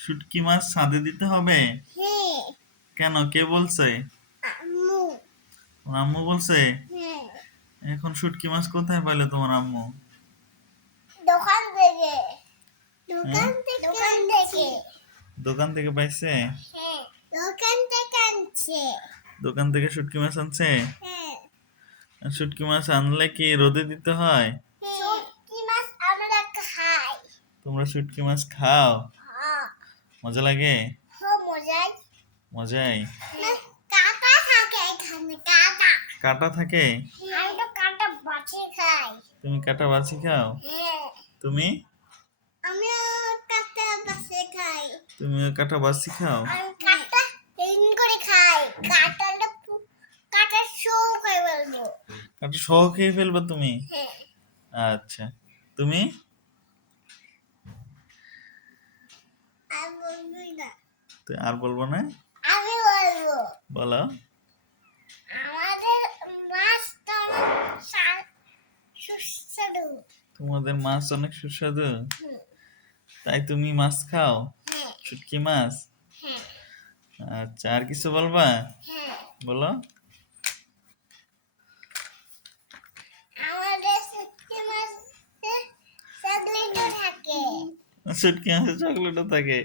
শুটকি মাছ ছাদে দিতে হবে? কেন, কে বলছে? তোমার আম্মু বলছে? এখন শুটকি মাছ কোথায় পাইলে তোমার আম্মু? দোকান থেকে। দোকান থেকে পাইছে? দোকান থেকে আনছে। দোকান থেকে শুটকি মাছ আনছে? শুটকি মাছ আনলে কি রোদে দিতে হয়? শুটকি মাছ আমরা খাই। তোমরা শুটকি মাছ খাও? মজা লাগে? মজাই। মজাই। কাঁটা থাকে এখানে, কাঁটা। কাঁটা থাকে? আমি তো কাঁটা বাছি খাই। তুমি কাঁটা বাছি খাও? তুমি? আমিও কাঁটা বাছি খাই। তুমিও কাঁটা বাছি খাও? আমি কাঁটা হিন করে খাই। কাঁটা শো করে বলবো। কাঁটা সহ খেয়ে ফেলবে তুমি? আচ্ছা, তুমি? আর বলবি না। আর বলবো না? আমি বলবো। বলো। আমাদের মাছ তো সুস্বাদু। তোমাদের মাছ অনেক সুস্বাদু? তাই তুমি মাছ খাও? শুটকি মাছ? আচ্ছা, আর কিছু বলবা? বলো। আমাদের শুটকি মাছ চকলেটও থাকে। শুটকি মাছের চকলেটও থাকে?